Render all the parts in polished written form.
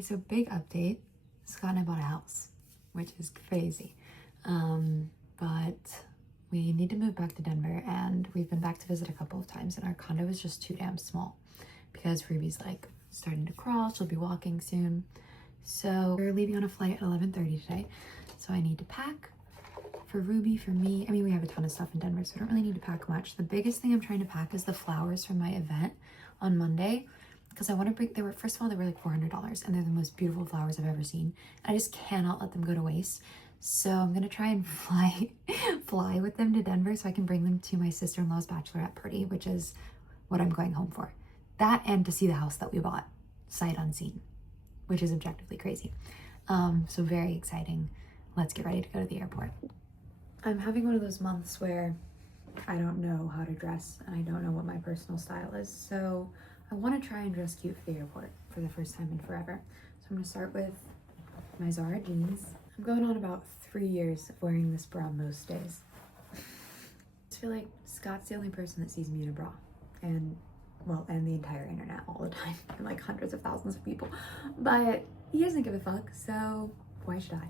Okay, so big update. Scott and I bought a house, which is crazy. But we need to move back to Denver, and we've been back to visit a couple of times, and our condo is just too damn small because Ruby's like starting to crawl. She'll be walking soon. So we're leaving on a flight at 11:30 today. So I need to pack for Ruby, for me. I mean, we have a ton of stuff in Denver, so I don't really need to pack much. The biggest thing I'm trying to pack is the flowers from my event on Monday, because I want to bring, they were, first of all, they were like $400, and they're the most beautiful flowers I've ever seen. I just cannot let them go to waste. So I'm gonna try and fly with them to Denver so I can bring them to my sister-in-law's bachelorette party, which is what I'm going home for. That, and to see the house that we bought sight unseen, which is objectively crazy. So very exciting. Let's get ready to go to the airport. I'm having one of those months where I don't know how to dress and I don't know what my personal style is. So I want to try and dress cute for the airport for the first time in forever. So I'm gonna start with my Zara jeans. I'm going on about 3 years of wearing this bra most days. I just feel like Scott's the only person that sees me in a bra, and well, and the entire internet all the time, and like hundreds of thousands of people, but he doesn't give a fuck, so why should I?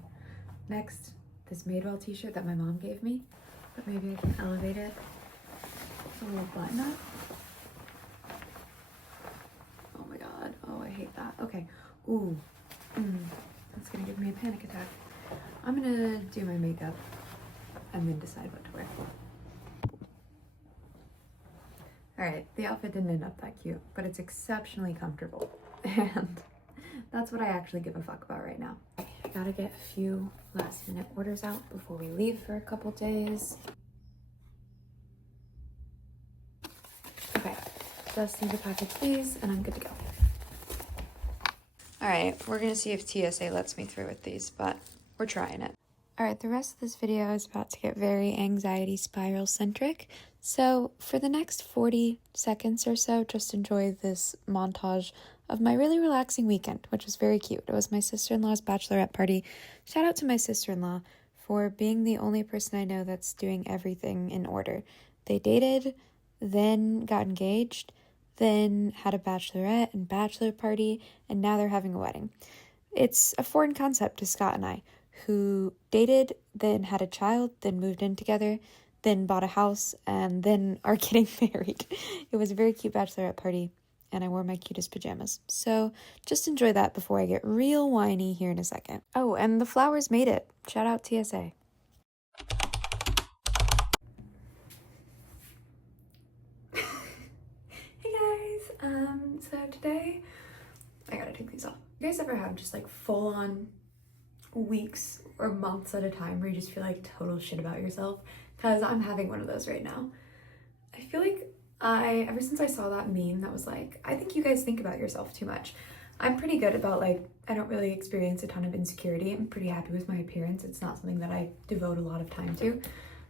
Next, this Madewell t-shirt that my mom gave me, but maybe I can elevate it. It's a little button up. Oh my god, oh, I hate that. Okay, ooh, that's gonna give me a panic attack. I'm gonna do my makeup and then decide what to wear. All right, the outfit didn't end up that cute, but it's exceptionally comfortable. And that's what I actually give a fuck about right now. I gotta get a few last minute orders out before we leave for a couple days. Okay, just need to package these and I'm good to go. All right, we're gonna see if TSA lets me through with these, but we're trying it. All right, the rest of this video is about to get very anxiety spiral centric. So for the next 40 seconds or so, just enjoy this montage of my really relaxing weekend, which was very cute. It was my sister-in-law's bachelorette party. Shout out to my sister-in-law for being the only person I know that's doing everything in order. They dated, then got engaged, then had a bachelorette and bachelor party, and now they're having a wedding. It's a foreign concept to Scott and I, who dated, then had a child, then moved in together, then bought a house, and then are getting married. It was a very cute bachelorette party, and I wore my cutest pajamas. So just enjoy that before I get real whiny here in a second. Oh, and the flowers made it. Shout out TSA. Hey guys, so today, I gotta take these off. You guys ever have just like full on weeks or months at a time where you just feel like total shit about yourself? Because I'm having one of those right now. I feel like ever since I saw that meme that was like, I think you guys think about yourself too much. I'm pretty good about like, I don't really experience a ton of insecurity. I'm pretty happy with my appearance. It's not something that I devote a lot of time to,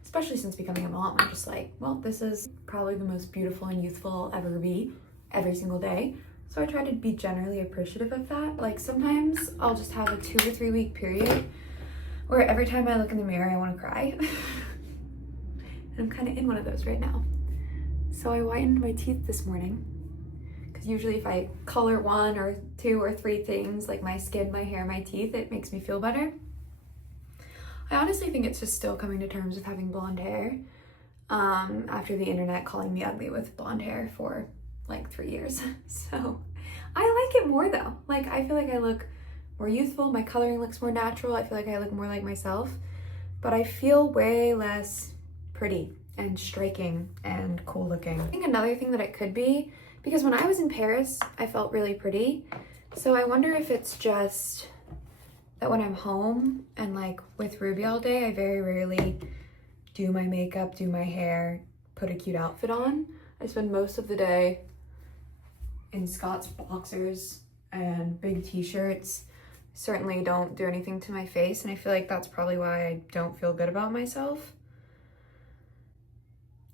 especially since becoming a mom. I'm just like, well, this is probably the most beautiful and youthful I'll ever be every single day. So I try to be generally appreciative of that. Like sometimes I'll just have a 2 or 3 week period where every time I look in the mirror, I want to cry. And I'm kind of in one of those right now. So I whitened my teeth this morning, because usually if I color 1 or 2 or 3 things, like my skin, my hair, my teeth, it makes me feel better. I honestly think it's just still coming to terms with having blonde hair, after the internet calling me ugly with blonde hair for like 3 years. So I like it more though. Like I feel like I look more youthful, my coloring looks more natural, I feel like I look more like myself, but I feel way less pretty and striking and cool looking. I think another thing that it could be, because when I was in Paris, I felt really pretty. So I wonder if it's just that when I'm home and like with Ruby all day, I very rarely do my makeup, do my hair, put a cute outfit on. I spend most of the day in Scott's boxers and big t-shirts. Certainly don't do anything to my face, and I feel like that's probably why I don't feel good about myself.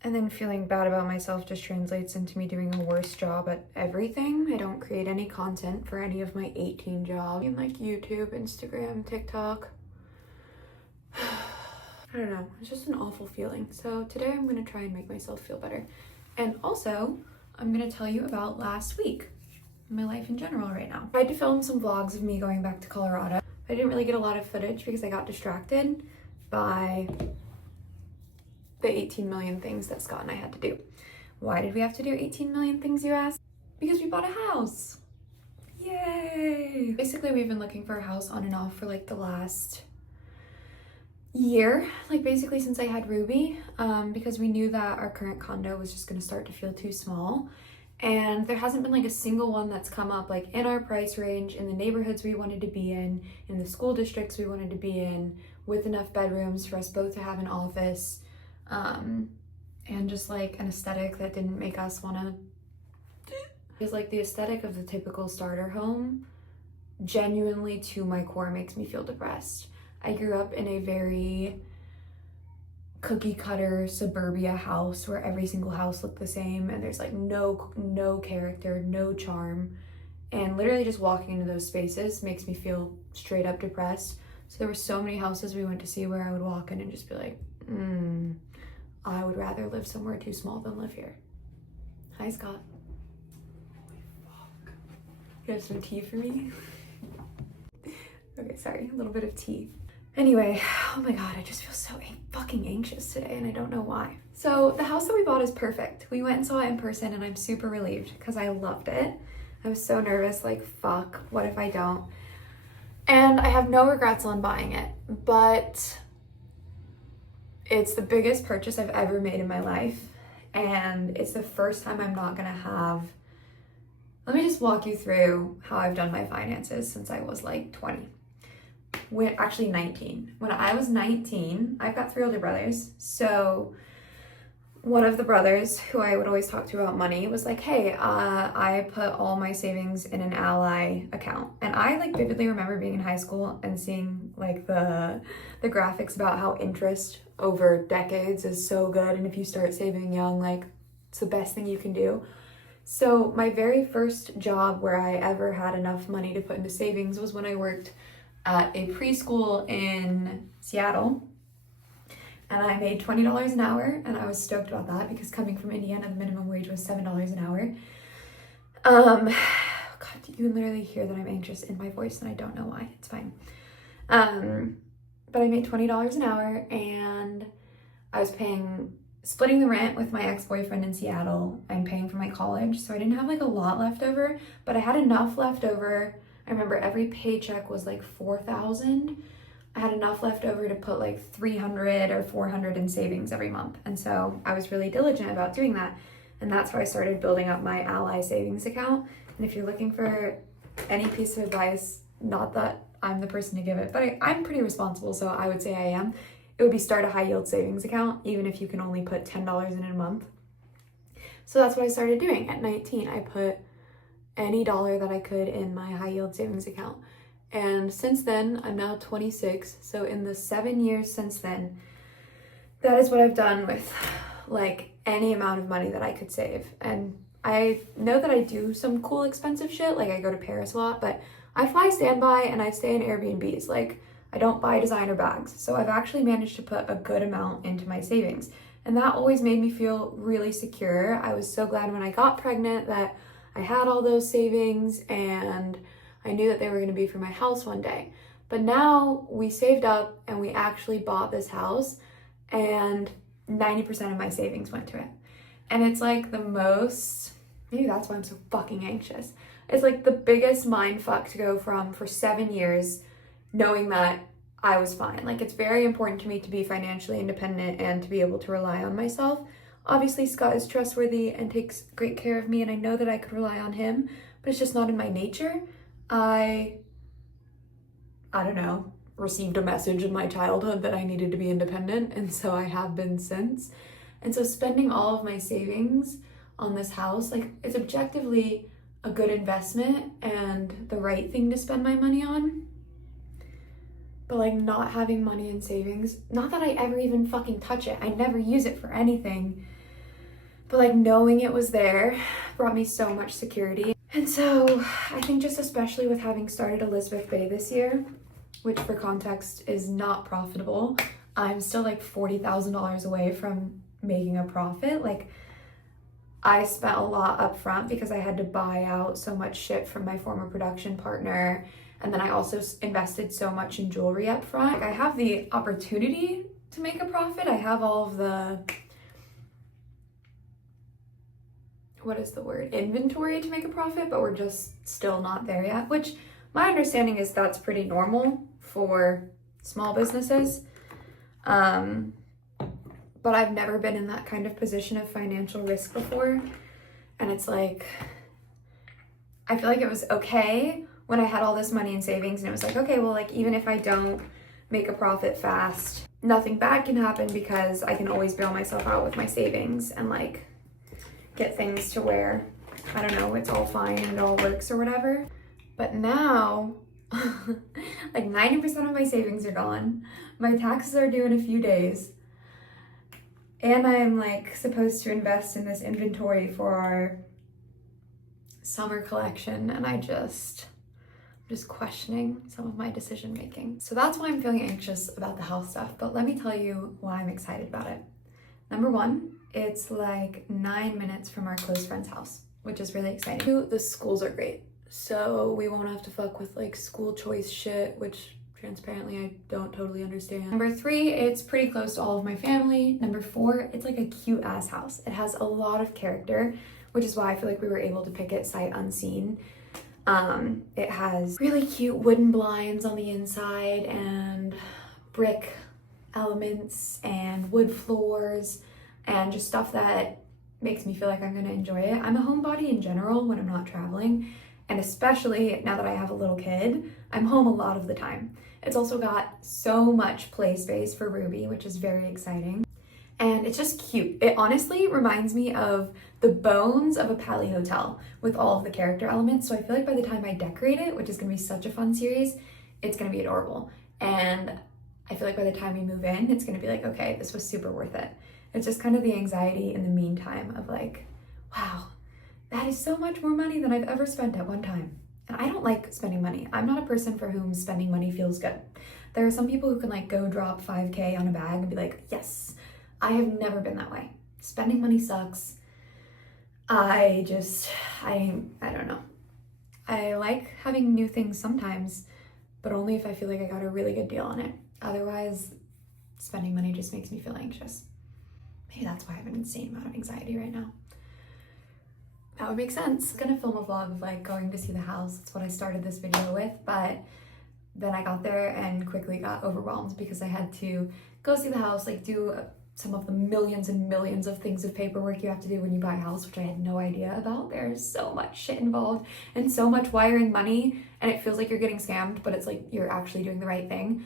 And then feeling bad about myself just translates into me doing a worse job at everything. I don't create any content for any of my 18 jobs in like YouTube, Instagram, TikTok. I don't know, it's just an awful feeling. So today I'm gonna try and make myself feel better. And also, I'm gonna tell you about last week. my life in general right now. I tried to film some vlogs of me going back to Colorado. I didn't really get a lot of footage because I got distracted by the 18 million things that Scott and I had to do. Why did we have to do 18 million things, you ask? Because we bought a house. Yay! Basically, we've been looking for a house on and off for like the last year, like basically since I had Ruby, because we knew that our current condo was just gonna start to feel too small. And there hasn't been like a single one that's come up like in our price range, in the neighborhoods we wanted to be in the school districts we wanted to be in, with enough bedrooms for us both to have an office, and just like an aesthetic that didn't make us wanna. Because like the aesthetic of the typical starter home, genuinely to my core makes me feel depressed. I grew up in a very cookie cutter suburbia house where every single house looked the same and there's like no character, no charm. And literally just walking into those spaces makes me feel straight up depressed. So there were so many houses we went to see where I would walk in and just be like, I would rather live somewhere too small than live here. Hi, Scott. You have some tea for me? Okay, sorry, a little bit of tea. Anyway, oh my God, I just feel so fucking anxious today and I don't know why. So the house that we bought is perfect. We went and saw it in person and I'm super relieved because I loved it. I was so nervous, like, fuck, what if I don't? And I have no regrets on buying it, but it's the biggest purchase I've ever made in my life. And it's the first time I'm not gonna have. Let me just walk you through how I've done my finances since I was like 20. Actually 19. When I was 19, I've got 3 older brothers. So one of the brothers who I would always talk to about money was like, hey, I put all my savings in an Ally account. And I like vividly remember being in high school and seeing like the graphics about how interest over decades is so good. And if you start saving young, like it's the best thing you can do. So my very first job where I ever had enough money to put into savings was when I worked at a preschool in Seattle. And I made $20 an hour and I was stoked about that because coming from Indiana, the minimum wage was $7 an hour. God, you can literally hear that I'm anxious in my voice and I don't know why, it's fine. But I made $20 an hour and I was splitting the rent with my ex-boyfriend in Seattle. I'm paying for my college, so I didn't have like a lot left over, but I had enough left over. I remember every paycheck was like $4,000. I had enough left over to put like $300 or $400 in savings every month. And so I was really diligent about doing that. And that's how I started building up my Ally savings account. And if you're looking for any piece of advice, not that I'm the person to give it, but I'm pretty responsible, so I would say I am. It would be start a high yield savings account, even if you can only put $10 in a month. So that's what I started doing at 19. I put any dollar that I could in my high yield savings account. And since then, I'm now 26. So in the 7 years since then, that is what I've done with like any amount of money that I could save. And I know that I do some cool expensive shit. Like I go to Paris a lot, but I fly standby and I stay in Airbnbs. Like I don't buy designer bags. So I've actually managed to put a good amount into my savings. And that always made me feel really secure. I was so glad when I got pregnant that I had all those savings and I knew that they were going to be for my house one day. But now we saved up and we actually bought this house and 90% of my savings went to it. And it's like the most, maybe that's why I'm so fucking anxious. It's like the biggest mind fuck to go from for 7 years knowing that I was fine. Like it's very important to me to be financially independent and to be able to rely on myself. Obviously Scott is trustworthy and takes great care of me and I know that I could rely on him, but it's just not in my nature. I don't know, received a message in my childhood that I needed to be independent, and so I have been since. And so spending all of my savings on this house, like it's objectively a good investment and the right thing to spend my money on. But like not having money in savings, not that I ever even fucking touch it, I never use it for anything, but like knowing it was there brought me so much security. And so I think just especially with having started Elizabeth Bay this year, which for context is not profitable, I'm still like $40,000 away from making a profit. Like I spent a lot up front because I had to buy out so much shit from my former production partner. And then I also invested so much in jewelry up front. Like, I have the opportunity to make a profit. I have all of the, what is the word? Inventory to make a profit, but we're just still not there yet, which my understanding is that's pretty normal for small businesses. But I've never been in that kind of position of financial risk before. And it's like, I feel like it was okay when I had all this money in savings, and it was like, okay, well, like, even if I don't make a profit fast, nothing bad can happen because I can always bail myself out with my savings and like get things to where, I don't know, it's all fine and it all works or whatever. But now, like 90% of my savings are gone. My taxes are due in a few days. And I'm like supposed to invest in this inventory for our summer collection, and I'm just questioning some of my decision making. So that's why I'm feeling anxious about the house stuff, but let me tell you why I'm excited about it. Number one, it's like 9 minutes from our close friend's house, which is really exciting. Two, the schools are great, so we won't have to fuck with like school choice shit, which transparently I don't totally understand. Number three, it's pretty close to all of my family. Number four, it's like a cute ass house. It has a lot of character, which is why I feel like we were able to pick it sight unseen. It has really cute wooden blinds on the inside and brick elements and wood floors and just stuff that makes me feel like I'm gonna enjoy it. I'm a homebody in general when I'm not traveling, and especially now that I have a little kid, I'm home a lot of the time. It's also got so much play space for Ruby, which is very exciting. And it's just cute. It honestly reminds me of the bones of a Pali hotel with all of the character elements. So I feel like by the time I decorate it, which is gonna be such a fun series, it's gonna be adorable. And I feel like by the time we move in, it's gonna be like, okay, this was super worth it. It's just kind of the anxiety in the meantime of like, wow, that is so much more money than I've ever spent at one time. And I don't like spending money. I'm not a person for whom spending money feels good. There are some people who can like go drop 5K on a bag and be like, yes. I have never been that way. Spending money sucks. I don't know. I like having new things sometimes, but only if I feel like I got a really good deal on it. Otherwise, spending money just makes me feel anxious. Maybe that's why I have an insane amount of anxiety right now. That would make sense. I'm gonna film a vlog of like going to see the house. That's what I started this video with, but then I got there and quickly got overwhelmed because I had to go see the house, like do some of the millions and millions of things of paperwork you have to do when you buy a house, which I had no idea about. There's so much shit involved and so much wiring money, and it feels like you're getting scammed, but it's like you're actually doing the right thing.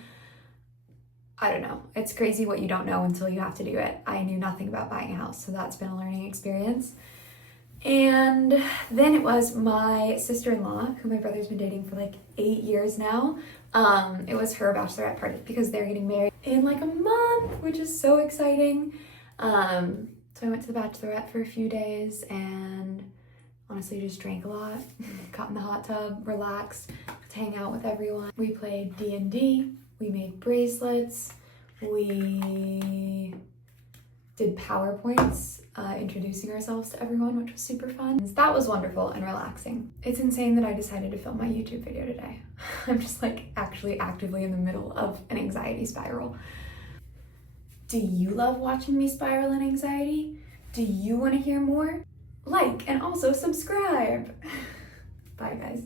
I don't know. It's crazy what you don't know until you have to do it. I knew nothing about buying a house, so that's been a learning experience. And then it was my sister-in-law, who my brother's been dating for like 8 years now. It was her bachelorette party because they're getting married in like a month, which is so exciting. So I went to the bachelorette for a few days and honestly just drank a lot, got in the hot tub, relaxed, to hang out with everyone. We played D&D, we made bracelets, we did PowerPoints introducing ourselves to everyone, which was super fun. That was wonderful and relaxing. It's insane that I decided to film my YouTube video today. I'm just like actually actively in the middle of an anxiety spiral. Do you love watching me spiral in anxiety? Do you want to hear more? Like and also subscribe. Bye guys.